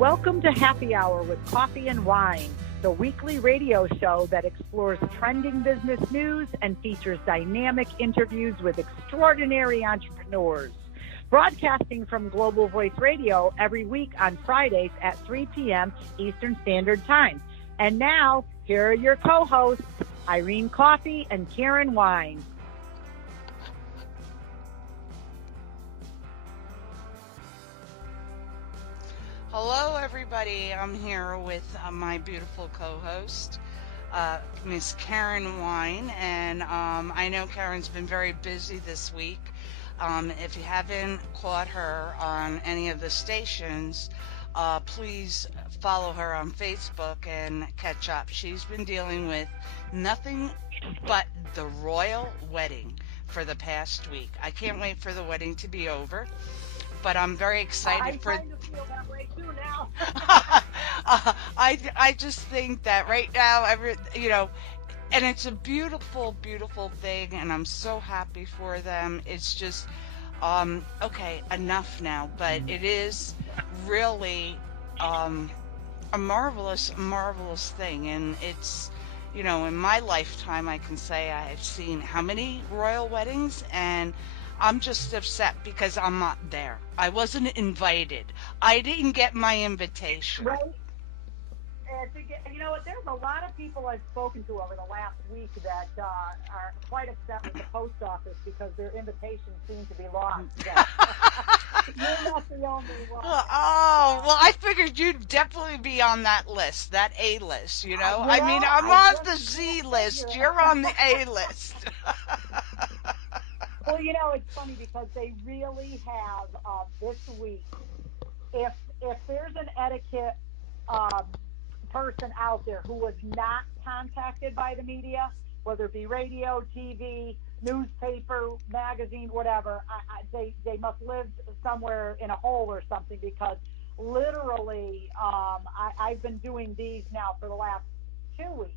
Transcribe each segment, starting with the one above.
Welcome to Happy Hour with Coffee and Wine, the weekly radio show that explores trending business news and features dynamic interviews with extraordinary entrepreneurs. Broadcasting from Global Voice Radio every week on Fridays at 3 p.m. Eastern Standard Time. And now, here are your co-hosts, Irene Coffee and Karen Wine. Hello, everybody. I'm here with my beautiful co-host, Miss Karen Wine, and I know Karen's been very busy this week. If you haven't caught her on any of the stations, please follow her on Facebook and catch up. She's been dealing with nothing but the royal wedding for the past week. I can't wait for the wedding to be over. But I'm very excited for. I kind of feel that way too now. I just think that right now, and it's a beautiful, beautiful thing, and I'm so happy for them. It's just, okay, enough now. But it is really a marvelous, marvelous thing, and it's, in my lifetime, I can say I've seen how many royal weddings, and I'm just upset because I'm not there. I wasn't invited. I didn't get my invitation. Right. You know what? There's a lot of people I've spoken to over the last week that are quite upset with the post office because their invitations seem to be lost. You're not the only one. Oh, well, I figured you'd definitely be on that list, that A list, I mean, I'm I on the Z list. You're on the A list. Well, it's funny because they really have this week. If there's an etiquette person out there who was not contacted by the media, whether it be radio, TV, newspaper, magazine, whatever, they must live somewhere in a hole or something, because literally I've been doing these now for the last 2 weeks.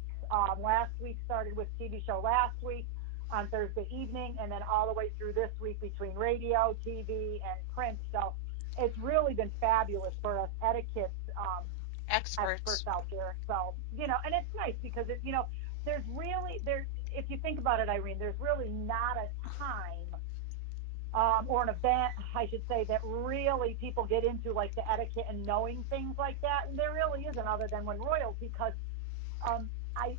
Last week started with TV show last week on Thursday evening, and then all the way through this week between radio, TV, and print. So it's really been fabulous for us etiquette experts out there. So, and it's nice because, there's if you think about it, Irene, there's really not a time or an event, I should say, that really people get into like the etiquette and knowing things like that. And there really isn't, other than when royals, because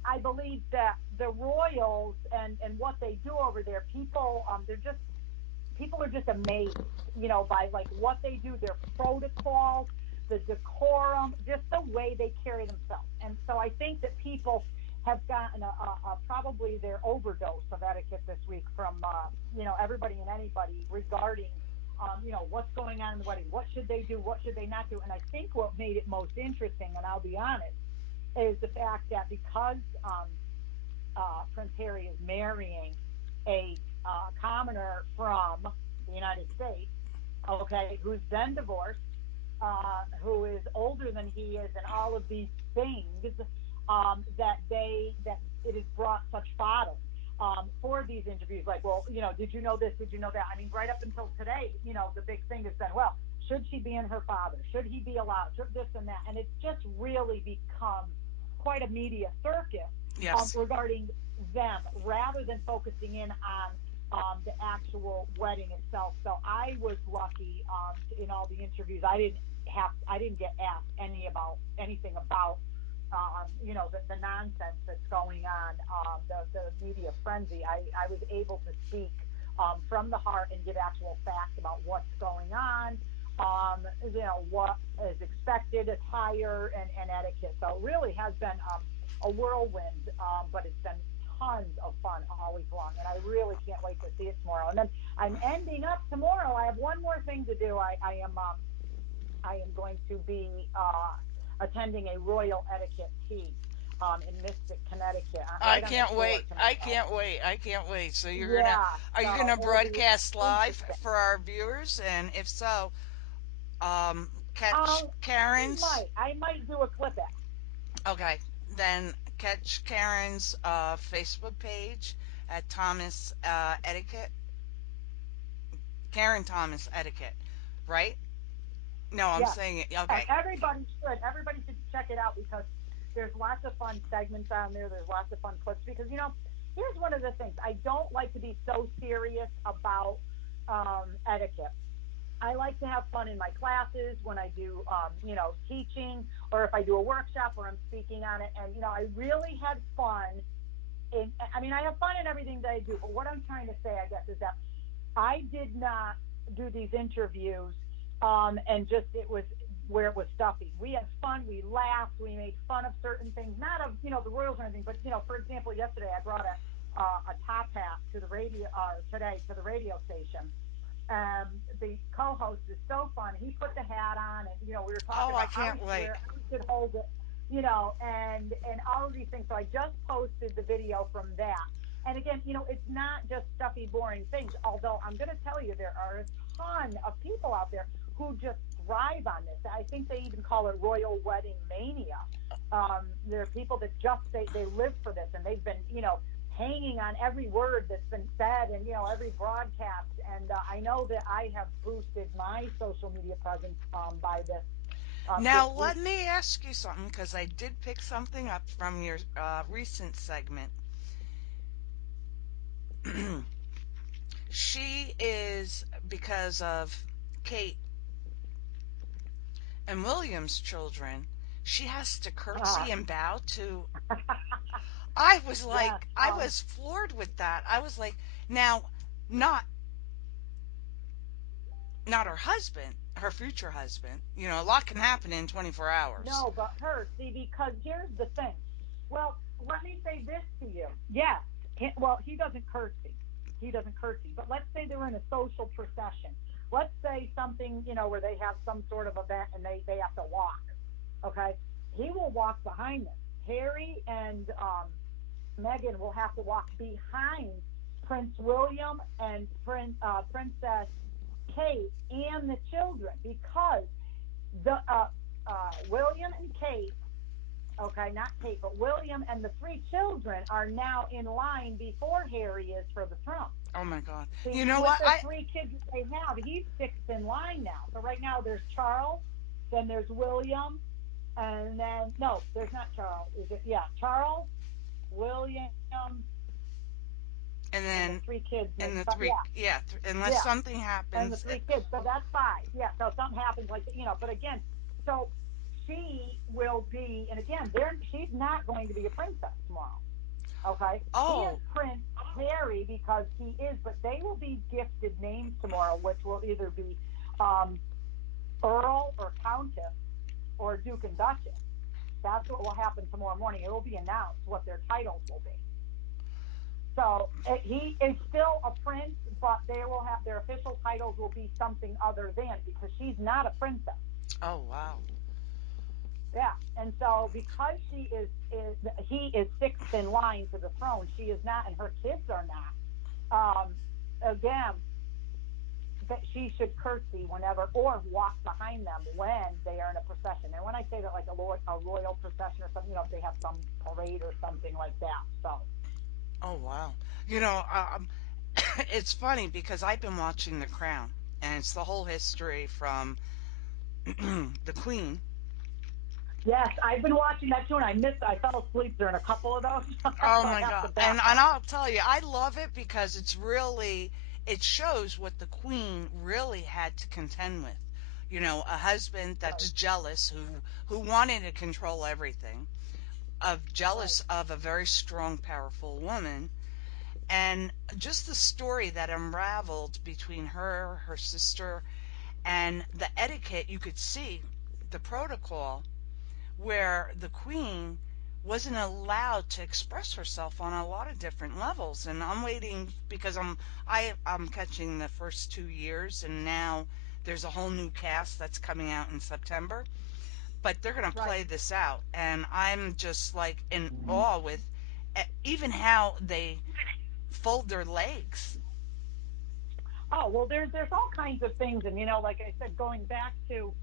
I believe that the royals and what they do over there, people are just amazed, by like what they do, their protocols, the decorum, just the way they carry themselves. And so I think that people have gotten probably their overdose of etiquette this week from everybody and anybody regarding what's going on in the wedding, what should they do, what should they not do. And I think what made it most interesting, and I'll be honest, is the fact that because Prince Harry is marrying a commoner from the United States, okay, who's been divorced, who is older than he is, and all of these things, that it has brought such fodder for these interviews. Like, well, did you know this? Did you know that? I mean, right up until today, the big thing has been, well, should she be in her father? Should he be allowed? Should this and that? And it's just really become quite a media circus. Yes. Regarding them, rather than focusing in on the actual wedding itself. So I was lucky in all the interviews. I didn't get asked anything about the nonsense that's going on, the media frenzy. I was able to speak from the heart and give actual facts about what's going on, what is expected, attire, and etiquette. So it really has been a whirlwind, but it's been tons of fun all week long, and I really can't wait to see it tomorrow. And then I'm ending up tomorrow. I have one more thing to do. I am going to be attending a royal etiquette tea in Mystic, Connecticut. I can't wait. I can't wait. So are you gonna broadcast live for our viewers? And if so, catch Karen's. I might do a clip it. Okay, then catch Karen's Facebook page at Thomas Etiquette. Karen Thomas Etiquette, right? No, I'm Yeah. saying it. And Okay. everybody should. Everybody should check it out because there's lots of fun segments on there. There's lots of fun clips because here's one of the things I don't like to be so serious about etiquette. I like to have fun in my classes when I do, teaching, or if I do a workshop or I'm speaking on it. And I really had fun I have fun in everything that I do. But what I'm trying to say, I guess, is that I did not do these interviews and just it was where it was stuffy. We had fun, we laughed, we made fun of certain things, not of the royals or anything, but for example, yesterday I brought a top hat to the radio today to the radio station. The co-host is so fun. He put the hat on, and we were talking Oh, I about how he can't should wait. wear, how he should hold it, and all of these things. So I just posted the video from that. And again, it's not just stuffy, boring things. Although I'm going to tell you, there are a ton of people out there who just thrive on this. I think they even call it royal wedding mania. There are people that just they live for this, and they've been hanging on every word that's been said, and every broadcast. And I know that I have boosted my social media presence by this Now, let week. me ask you something because I did pick something up from your recent segment. She is, because of Kate and William's children, she has to Uh, curtsy and bow to. I was yes. like, I was floored with that. I was like, now, not not her husband, her future husband. A lot can happen in 24 hours. No, but her. See, because here's the thing. Well, let me say this to you. Yes. Well, he doesn't curtsy. He doesn't curtsy. But let's say they're in a social procession. Let's say something, where they have some sort of event and they have to walk. Okay. He will walk behind them. Harry and Meghan will have to walk behind Prince William and Princess Kate and the children because the William and Kate, okay, not Kate, but William and the three children are now in line before Harry is for the throne. Oh my God. See, You know with what? the three kids that they have, he's sixth in line now. So right now there's Charles, then there's William, and then no, there's not Charles. Is it? Yeah, Charles, William, And and the then, three kids. and the Yeah, three, yeah, unless yeah, something and the happens. three kids. So that's five. Yeah. So something happens like but again, so she will be, and again, she's not going to be a princess tomorrow. Okay, he is Oh, Prince Harry because he is, but they will be gifted names tomorrow, which will either be um, Earl or Countess or Duke and Duchess. That's what will happen tomorrow morning. It will be announced what their titles will be. So he is still a prince, but they will have their official titles will be something other than because she's not a princess. oh wow. Yeah, and so because she is he is sixth in line to the throne, she is not, and her kids are not. Again, that she should curtsy whenever or walk behind them when they are in a procession. And when I say that, like a royal procession or something, if they have some parade or something like that. So Oh wow. You know, it's funny because I've been watching The Crown, and it's the whole history from the Queen. yes, I've been watching that too, and I missed. I fell asleep during a couple of those, Oh so I my have to God. back And up. I'll tell you, I love it because it shows what the Queen really had to contend with. A husband Right, that's jealous, who wanted to control everything, right, jealous of a very strong, powerful woman, and just the story that unraveled between her sister, and the etiquette. You could see the protocol where the queen wasn't allowed to express herself on a lot of different levels. And I'm waiting because I'm catching the first 2 years, and now there's a whole new cast that's coming out in September, but they're going to right. play this out, and I'm just like in awe with even how they fold their legs. Oh well, there's all kinds of things, and like I said, going back to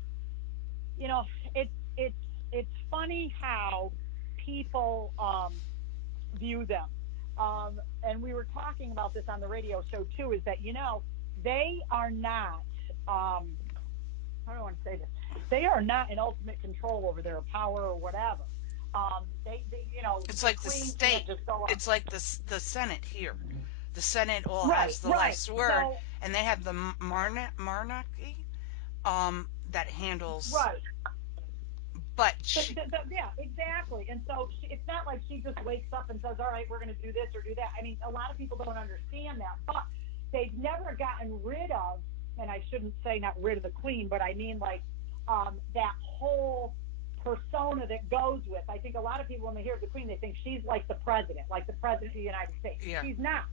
you know, it's it's it's funny how people view them. And we were talking about this on the radio show too. Is that they are not. Um, I don't want to say this. They are not in ultimate control over their power or whatever. It's The like the queen can't state. just go up. It's like the Senate here. The Senate all Right, has the right. last word, So, and they have the monarchy that handles. right. But Yeah, exactly. And so it's not like she just wakes up and says, all right, we're going to do this or do that. I mean, a lot of people don't understand that, but they've never gotten rid of, and I shouldn't say not rid of the queen, but I mean like that whole persona that goes with. I think a lot of people, when they hear of the queen, they think she's like the president of the United States. yeah, She's not.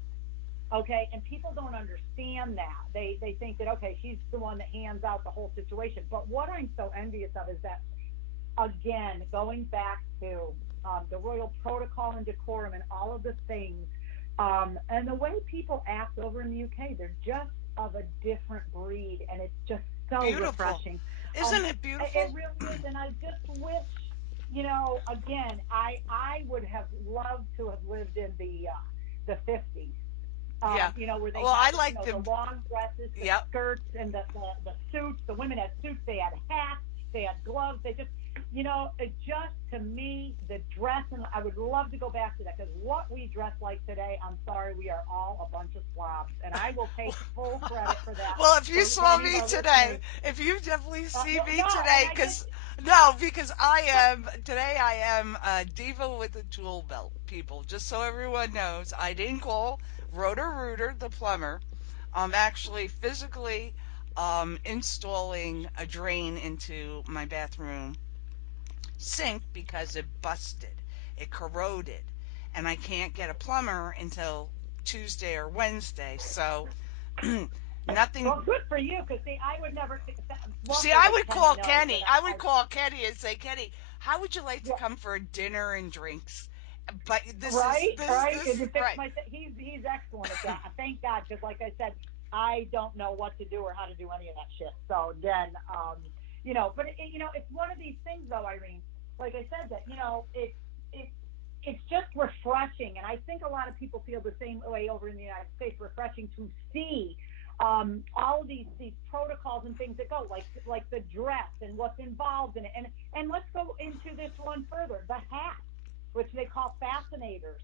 Okay, and people don't understand that. They think that, okay, she's the one that hands out the whole situation. But what I'm so envious of is that, again, going back to the royal protocol and decorum and all of the things, and the way people act over in the UK, they're just of a different breed, and it's just so beautiful. refreshing. Isn't it It beautiful? really is, and I just wish, again, I would have loved to have lived in the 50s. Yeah. Where they Well, had I like the the. long dresses, the Yep. skirts, and the suits. The women had suits. They had hats. They had gloves. They just, it just, to me, the dress, and I would love to go back to that, because what we dress like today, I'm sorry, we are all a bunch of slobs, and I will take full credit for that. Well, if you For saw any of me our today, listeners, if you definitely see no, me no, and today, I just, because no, because I am today. I am a diva with a tool belt, people. Just so everyone knows, I didn't call Rotor Rooter the plumber. I'm actually physically installing a drain into my bathroom sink because it busted, it corroded, and I can't get a plumber until Tuesday or Wednesday. So nothing. well, good for you, because see, I would never. See, Luckily, I would Kenny call knows Kenny. that I would call Kenny and say, Kenny, how would you like to yeah, come for a dinner and drinks? But this is right, right. And this to fix right. my, he's excellent at that. Thank God, because like I said, I don't know what to do or how to do any of that shit. So again, but it's one of these things, though, Irene. Like I said, that it it's just refreshing, and I think a lot of people feel the same way over in the United States. Refreshing to see all of these protocols and things that go, like the dress and what's involved in it, and let's go into this one further, the hat, which they call fascinators.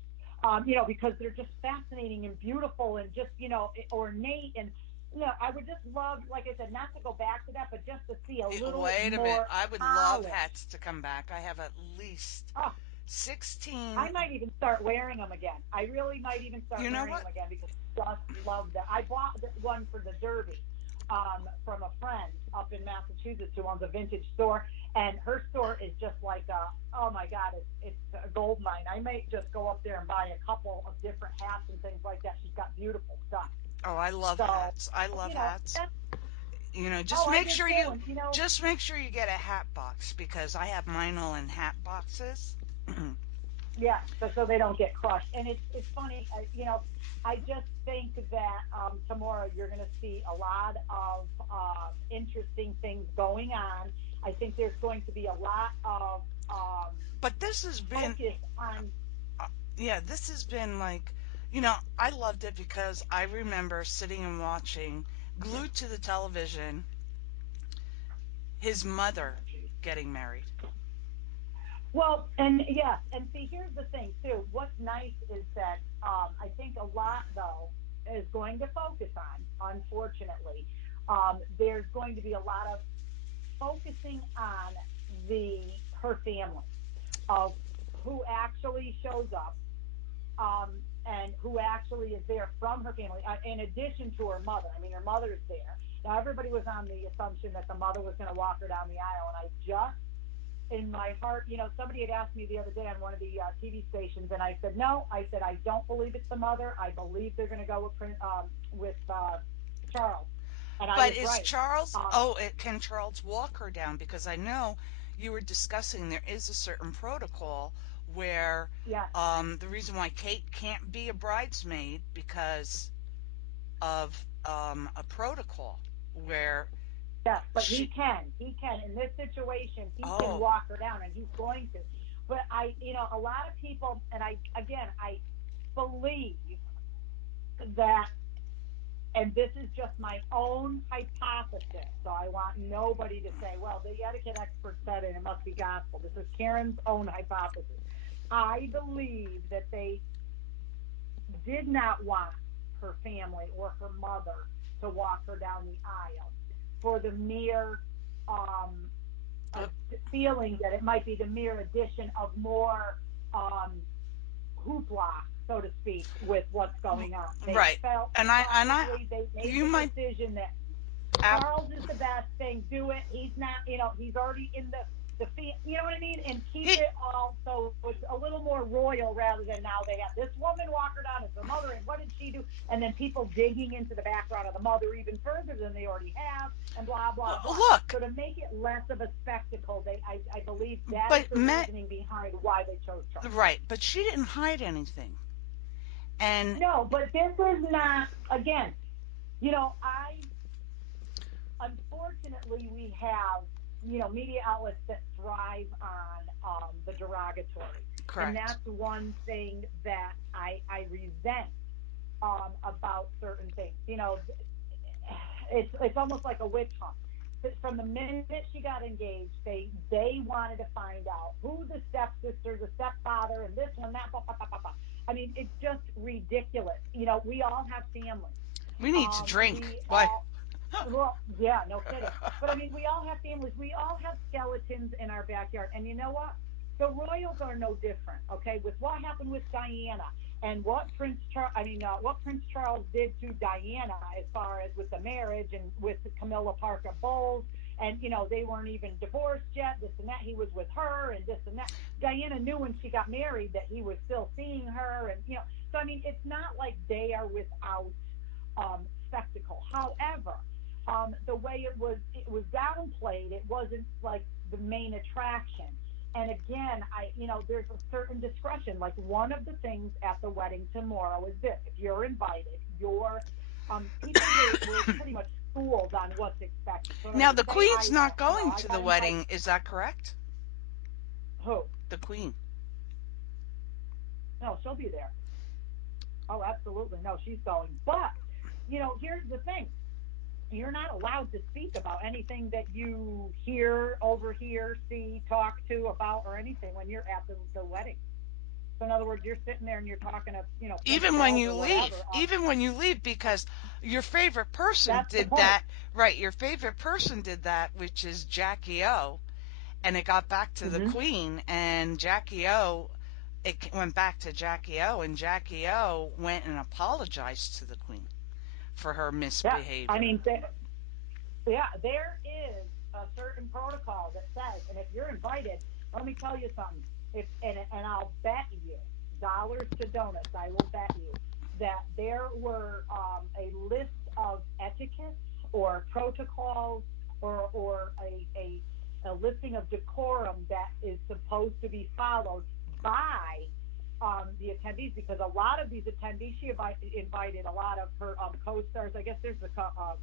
Because they're just fascinating and beautiful and just, ornate. And, I would just love, like I said, not to go back to that, but just to see a little Wait a minute. more I would love polish. hats to come back. I have at least Oh, 16. I might even start wearing them again. I really might even start You know wearing what? them again, because I just love that. I bought one for the Derby from a friend up in Massachusetts who owns a vintage store, and her store is just like oh my God, it's a gold mine. I may just go up there and buy a couple of different hats and things like that. She's got beautiful stuff. Oh, I love So, hats. I love hats. that's, Just oh, I make did sure too. you And just make sure you get a hat box because I have mine all in hat boxes. yeah, so they don't get crushed. And it's funny, I just think that tomorrow you're going to see a lot of interesting things going on. I think there's going to be a lot of But this has been focus on. yeah, this has been like, I loved it because I remember sitting and watching, glued to the television, his mother getting married. Well, and yes, and see, here's the thing too. What's nice is that I think a lot though is going to focus on. Unfortunately, there's going to be a lot of focusing on her family, of who actually shows up, and who actually is there from her family, in addition to her mother. I mean, her mother's there. Now, everybody was on the assumption that the mother was going to walk her down the aisle, and I just, in my heart, somebody had asked me the other day on one of the TV stations, and I said, no, I said, I don't believe it's the mother. I believe they're going to go with Charles. And I But was is right. Charles, Um, oh, can Charles walk her down? Because I know you were discussing there is a certain protocol where yes, the reason why Kate can't be a bridesmaid because of a protocol where yes, but she, he can, in this situation, he can oh, walk her down, and he's going to. But a lot of people, and I believe that and this is just my own hypothesis, so I want nobody to say, well, the etiquette expert said it, it must be gospel. This is Karen's own hypothesis. I believe that they did not want her family or her mother to walk her down the aisle for the mere Uh, feeling that it might be the mere addition of more um, hoopla, so to speak, with what's going on. They right. felt And I, probably they made you the might, decision that ab- Charles is the best thing. Do it. He's not, he's already in the you know what I mean? And keep he, it all so it's a little more royal rather than now they have this woman walk her down as the mother and what did she do? And then people digging into the background of the mother even further than they already have and blah, blah, blah. look, So to make it less of a spectacle, I believe that is but the Matt, reasoning behind why they chose Charles. right, but she didn't hide anything. And No, but this is not, again, I unfortunately, we have, media outlets that thrive on the derogatory. And correct. that's one thing that I resent about certain things. It's almost like a witch hunt. From the minute she got engaged, they wanted to find out who the stepsister, the stepfather, and this one, that, blah, blah, blah, blah, blah. I mean, it's just ridiculous. We all have families. We need to drink. We Why? all well, yeah, no kidding. But I mean, we all have families. We all have skeletons in our backyard. And you know what? The royals are no different. Okay, with what happened with Diana and what Prince Charles did to Diana as far as with the marriage and with Camilla Parker Bowles, and they weren't even divorced yet. This and that. He was with her, and this and that. Diana knew when she got married that he was still seeing her, and So I mean, it's not like they are without spectacle. However, the way it was downplayed. It wasn't like the main attraction. And again, there's a certain discretion. Like one of the things at the wedding tomorrow is this: if you're invited, people were pretty much schooled on what's expected. So Now, the say Queen's not going I to the got invited. wedding. Is that correct? Who? The Queen. No, she'll be there. Oh, absolutely. No, she's going. But here's the thing: you're not allowed to speak about anything that you hear, overhear, see, talk to about, or anything when you're at the wedding. So in other words, you're sitting there and you're talking to, Prince Even when Charles you or whatever. leave, even when you leave, because your favorite person That's the did point. that, right? Your favorite person did that, which is Jackie O, and it got back to the Hmm. Queen, and Jackie O, it went back to Jackie O, and Jackie O went and apologized to the Queen for her Yeah. I misbehavior. mean, yeah, there is a certain protocol that says, and if you're invited, let me tell you something. If and I'll bet you dollars to donuts, I will bet you that there were a list of etiquettes or protocols or a listing of decorum that is supposed to be followed by the attendees, because a lot of these attendees, she invited a lot of her co-stars. I guess there's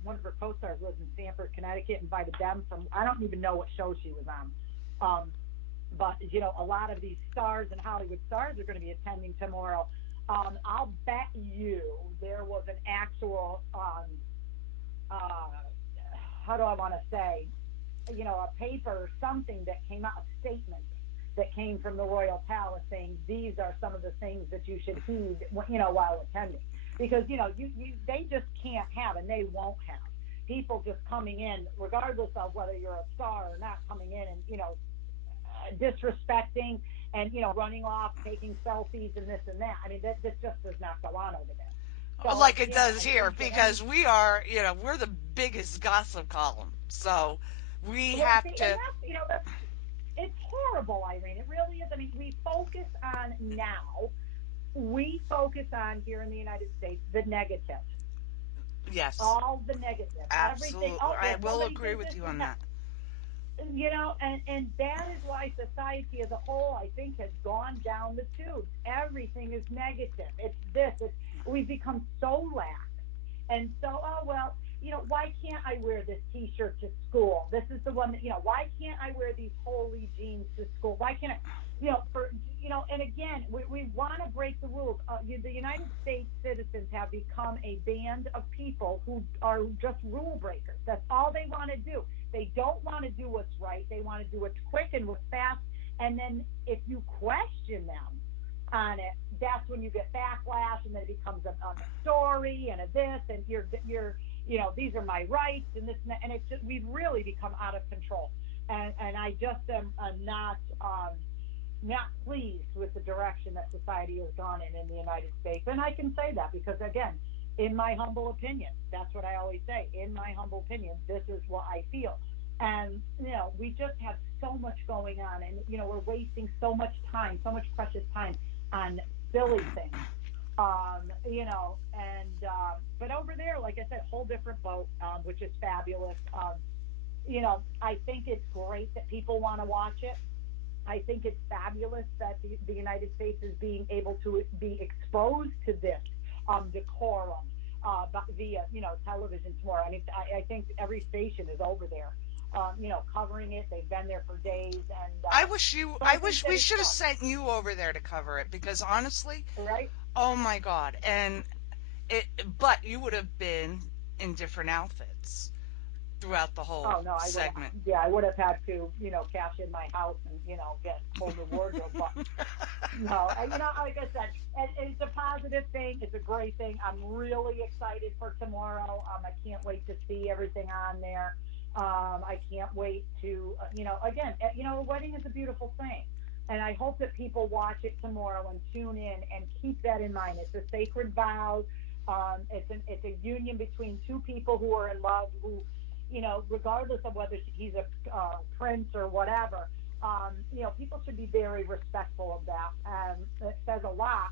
one of her co-stars lives in Stamford, Connecticut, invited them from, I don't even know what show she was on. But, a lot of these stars and Hollywood stars are going to be attending tomorrow. I'll bet you there was an actual, uh, how do I want to say, a paper or something that came out, a statement that came from the royal palace saying these are some of the things that you should heed, while attending, because they just can't have, and they won't have, people just coming in, regardless of whether you're a star or not, coming in and disrespecting and running off, taking selfies and this and that. I mean, this just does not go on over there. So Like it again, does I here, think that any because we are, we're the biggest gossip column. So we well, have see, and to, that's it's horrible, Irene. It really is. I mean, we focus on now. We focus on here in the United States the negative, yes, all the negative, everything. absolutely. Oh, I well, will somebody agree did with this you and on that. that. And that is why society as a whole, I think, has gone down the tubes. Everything is negative. It's this. We've become so lax, and so, oh well. why can't I wear this T-shirt to school? This is the one that, why can't I wear these holy jeans to school? Why can't I, and again, we want to break the rules. The United States citizens have become a band of people who are just rule breakers. That's all they want to do. They don't want to do what's right. They want to do what's quick and what's fast. And then if you question them on it, that's when you get backlash, and then it becomes a story and a this, and you're these are my rights and this and that, and it's just, we've really become out of control, and I just am not pleased with the direction that society has gone in the United States. And I can say that because, again, in my humble opinion, that's what I always say, in my humble opinion, this is what I feel. And we just have so much going on, and we're wasting so much time, so much precious time on silly things. But over there, like I said, whole different boat, which is fabulous. I think it's great that people want to watch it. I think it's fabulous that the United States is being able to be exposed to this decorum via television tomorrow. I mean, I think every station is over there, covering it. They've been there for days, and I wish we should have fun. sent you over there to cover it, because honestly, Right? oh my God, but you would have been in different outfits throughout the whole Oh no, segment. I would have had to, cash in my house and, get a whole new wardrobe. But no, like I said, it's a positive thing. It's a great thing. I'm really excited for tomorrow. I can't wait to see everything on there. I can't wait to, again, a wedding is a beautiful thing. And I hope that people watch it tomorrow and tune in and keep that in mind. It's a sacred vow. It's a union between two people who are in love, who, regardless of whether he's a prince or whatever, people should be very respectful of that. It says a lot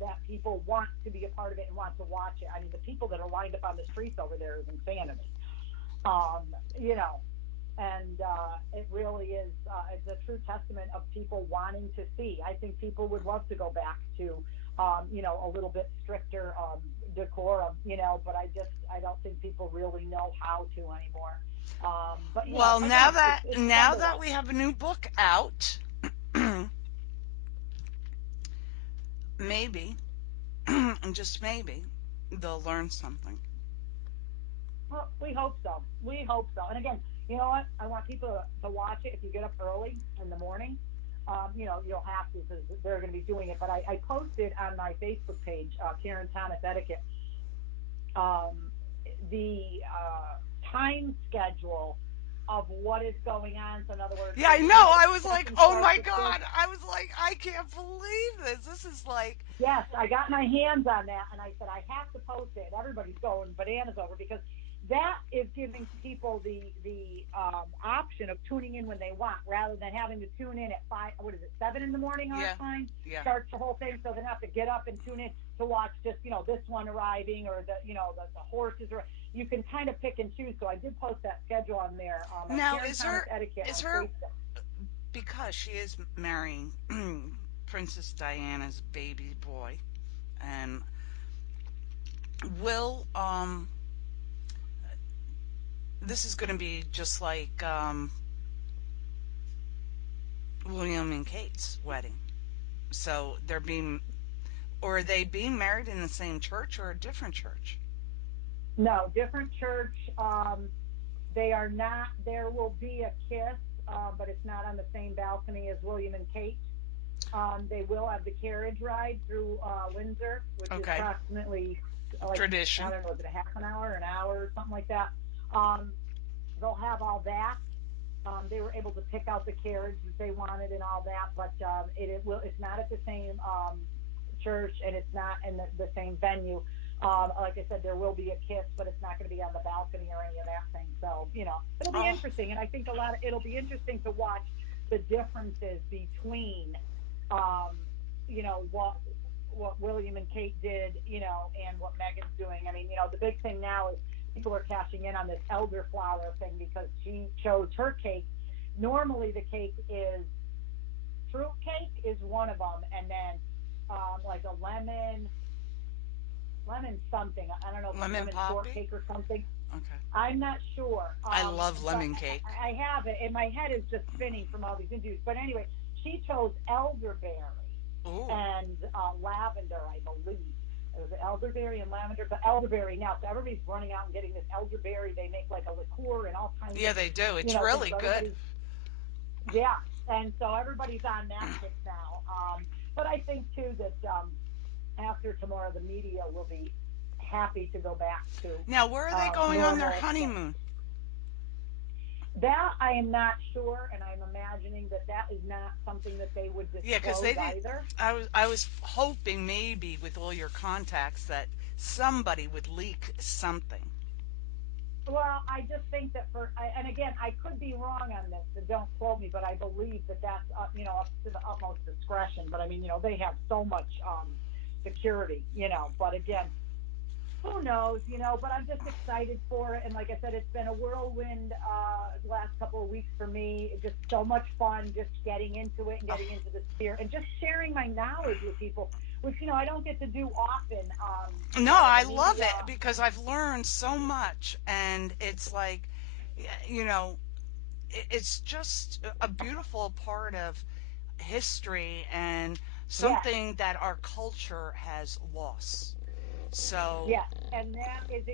that people want to be a part of it and want to watch it. I mean, the people that are lined up on the streets over there is insanity. And it really is, it's a true testament of people wanting to see. I think people would love to go back to, a little bit stricter decorum, but I don't think people really know how to anymore. But Well, again, it's fun now to that watch. we have a new book out, maybe, and just maybe, they'll learn something. Well, we hope so. We hope so. And again, you know what? I want people to watch it if you get up early in the morning. You'll have to, because they're going to be doing it. But I posted on my Facebook page, Karen Thomas Etiquette, um, the time schedule of what is going on. So in other words, Yeah, I know. I the was like, session oh starts my at 6. God. I was like, I can't believe this. This is like, Yes, I got my hands on that, and I said I have to post it. Everybody's going bananas over, because that is giving people the option of tuning in when they want, rather than having to tune in at 7 in the morning our yeah, time. yeah. Starts the whole thing, so they have to get up and tune in to watch just this one arriving, or the horses. Or you can kind of pick and choose. So I did post that schedule on there. On Now, Karen Thomas Etiquette is on her, Facebook. because she is marrying Princess Diana's baby boy, and will, this is going to be just like, William and Kate's wedding. So or are they being married in the same church or a different church? No, different church. They are not. There will be a kiss, but it's not on the same balcony as William and Kate. They will have the carriage ride through Windsor, which is Okay. approximately, like, I Tradition. don't know, is it a half an hour, an hour, or something like that? Um, they'll have all that. They were able to pick out the carriage that they wanted and all that, but it's not at the same church, and it's not in the same venue. Like I said, there will be a kiss, but it's not going to be on the balcony or any of that thing. So, it'll be Oh, interesting. And I think it'll be interesting to watch the differences between, what William and Kate did, and what Meghan's doing. I mean, the big thing now is people are cashing in on this elderflower thing, because she chose her cake. Normally the cake is, fruit cake is one of them, and then like a lemon something. I don't know, lemon lemon poppy? shortcake or something. Okay. I'm not sure. I love But lemon cake. I have it, and my head is just spinning from all these interviews. But anyway, she chose elderberry Ooh. and lavender, I believe. It was elderberry and lavender, but elderberry now. So everybody's running out and getting this elderberry. They make like a liqueur and all kinds Yeah, of, they do. you It's know, things. really So good. everybody's, yeah. And so everybody's on that kick now. But I think too that after tomorrow, the media will be happy to go back to Now, where are they going on their normal things. honeymoon? That I am not sure, and I'm imagining that that is not something that they would Yeah, because disclose they did. either. I was hoping maybe with all your contacts that somebody would leak something. Well, I just think that and again, I could be wrong on this, so don't quote me, but I believe that that's, up to the utmost discretion. But I mean, they have so much security, but again, who knows, but I'm just excited for it. And like I said, it's been a whirlwind the last couple of weeks for me. Just so much fun, just getting into it and Oh, getting into the sphere and just sharing my knowledge with people, which, I don't get to do often, no, in the I love media. it because I've learned so much, and it's like, you know, it's just a beautiful part of history and Yes, something that our culture has lost. So, yes. And that is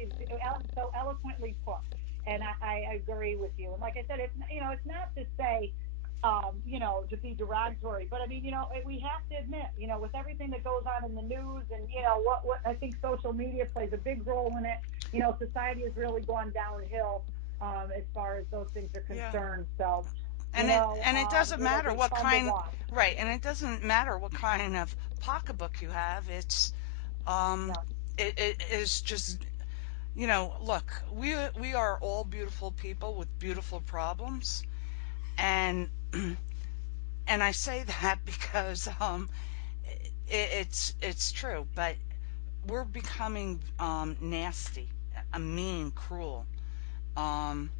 so eloquently put. And I agree with you. And like I said, it's not to say, to be derogatory, but I mean, we have to admit, with everything that goes on in the news and, what I think social media plays a big role in it, society has really gone downhill, as far as those things are yeah. concerned. So, And it doesn't it'll matter be what fun to kind, watch. right, and it doesn't matter what kind of pocketbook you have. Um Yeah. it is just, look, we are all beautiful people with beautiful problems, and and I say that because it's true, but we're becoming nasty, mean, cruel. Um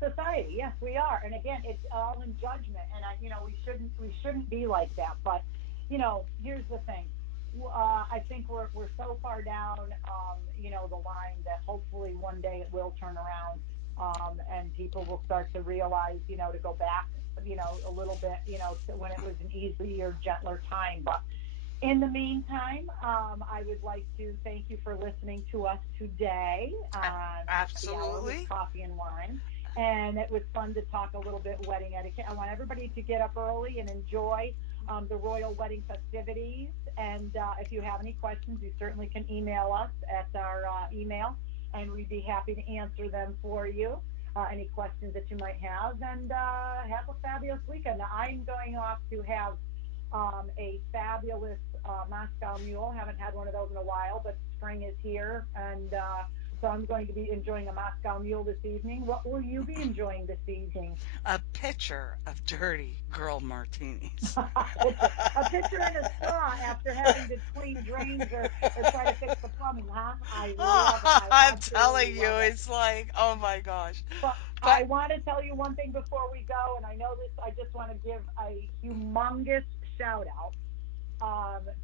Society, yes, we are. And again, it's all in judgment. And we shouldn't be like that. But here's the thing. I think we're so far down, the line that hopefully one day it will turn around, and people will start to realize, to go back, a little bit, to when it was an easier, gentler time. But in the meantime, I would like to thank you for listening to us today on Happy Hour with Absolutely. Coffee and Wine. And it was fun to talk a little bit wedding etiquette. I want everybody to get up early and enjoy the royal wedding festivities. And if you have any questions, you certainly can email us at our email, and we'd be happy to answer them for you. Any questions that you might have, and have a fabulous weekend. Now, I'm going off to have a fabulous Moscow Mule. Haven't had one of those in a while, but spring is here, and so I'm going to be enjoying a Moscow Mule this evening. What will you be enjoying this evening? A pitcher of dirty girl martinis. A pitcher and a straw after having to clean drains or try to fix the plumbing, huh? I love it. I I'm absolutely telling you, love it. it's like, oh my gosh. But But I want to tell you one thing before we go, and I know this. I just want to give a humongous shout out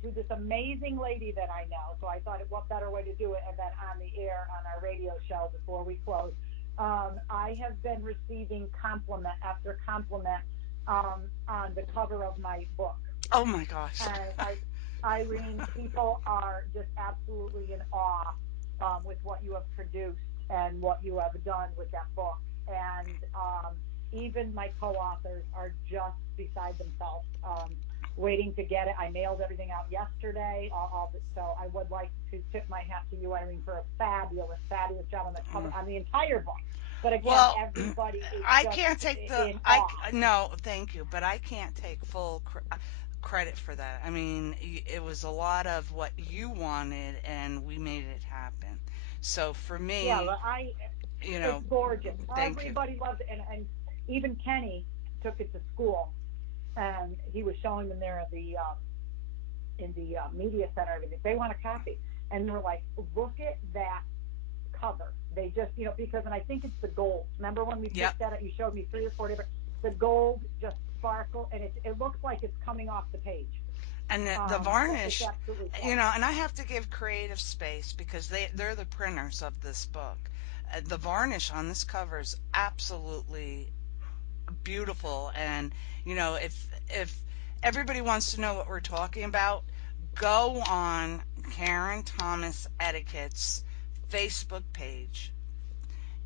to this amazing lady that I know. So I thought, what better way to do it? And then on the air on our radio show before we close, I have been receiving compliment after compliment on the cover of my book. oh my gosh. And Irene, people are just absolutely in awe with what you have produced and what you have done with that book. And even my co-authors are just beside themselves, waiting to get it. I mailed everything out yesterday. So I would like to tip my hat to you, Irene, for a fabulous, fabulous job on the cover on the entire book. But again, Well, everybody is I just can't take the in I awe. no, thank you, but I can't take full credit for that. I mean, it was a lot of what you wanted, and we made it happen. So for Yeah, me, it's gorgeous. thank you. Everybody loves it, and even Kenny took it to school, and he was showing them there in the media center. Everything they want a copy, and they're like, "Look at that cover." They just, because, and I think it's the gold. Remember when we Yep. picked that up? You showed me 3 or 4 different. The gold just sparkle, and it looks like it's coming off the page. And the It's varnish, absolutely you fabulous. know, and I have to give creative space because they're the printers of this book. the varnish on this cover is absolutely beautiful. And if everybody wants to know what we're talking about, go on Karen Thomas Etiquette's Facebook page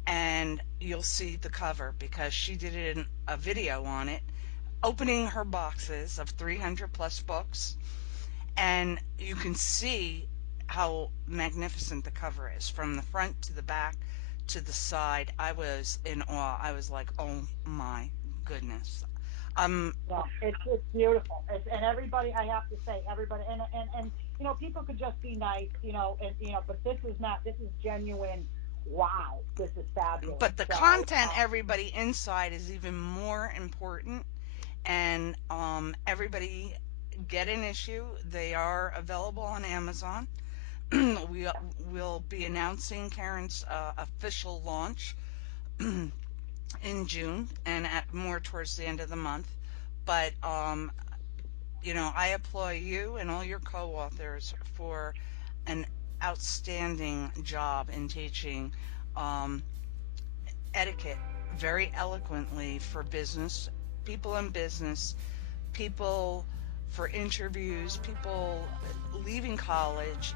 and you'll see the cover, because she did a video on it, opening her boxes of 300 plus books, and you can see how magnificent the cover is from the front to the back to the side. I was in awe. I was like, oh my goodness. Yeah, it's beautiful. And everybody, I have to say, everybody, and people could just be nice, but this is not. This is genuine. Wow, this is fabulous. But the So, content, everybody inside, is even more important. And everybody get an issue. They are available on Amazon. We'll be announcing Karen's official launch in June, and more towards the end of the month. But I applaud you and all your co-authors for an outstanding job in teaching etiquette very eloquently for business, people in business, people for interviews, people leaving college,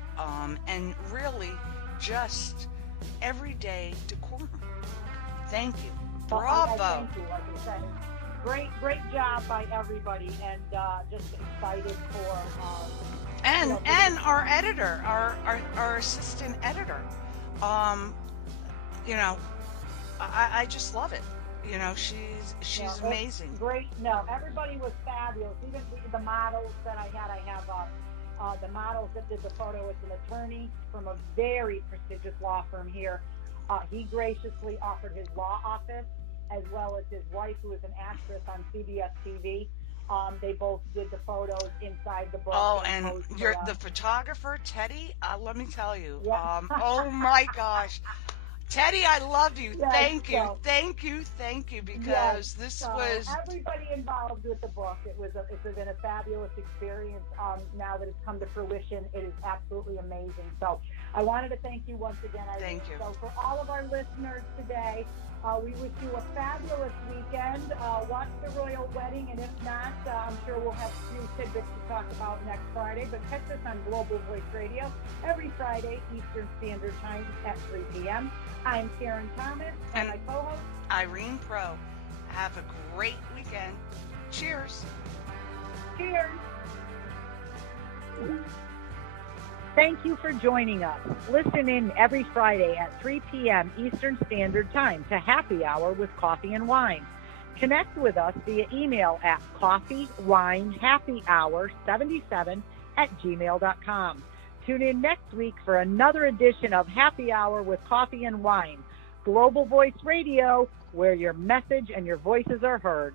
and really just everyday decorum. Thank you. Bravo. Thank you. Like I said, great job by everybody, and just excited for and our editor, our assistant editor. I just love it. She's amazing. Great. No, everybody was fabulous. Even the models that I had. I have the models that did the photo. It's an attorney from a very prestigious law firm here. He graciously offered his law office, as well as his wife, who is an actress on CBS TV. They both did the photos inside the book. Oh, and you're the photographer, Teddy. Let me tell you. Yeah. Oh my gosh, Teddy, I love you. Yes, thank you, so, thank you, because yes, this was everybody involved with the book. It's been a fabulous experience. Now that it's come to fruition, it is absolutely amazing. So I wanted to thank you once again, Irene. Thank you. So for all of our listeners today, we wish you a fabulous weekend. Watch the royal wedding, and if not, I'm sure we'll have a few tidbits to talk about next Friday. But catch us on Global Voice Radio every Friday, Eastern Standard Time at 3 p.m. I'm Karen Thomas, and my co-host, Irene Pro. Have a great weekend. Cheers. Cheers. Thank you for joining us. Listen in every Friday at 3 p.m. Eastern Standard Time to Happy Hour with Coffee and Wine. Connect with us via email at coffeewinehappyhour77@gmail.com. Tune in next week for another edition of Happy Hour with Coffee and Wine. Global Voice Radio, where your message and your voices are heard.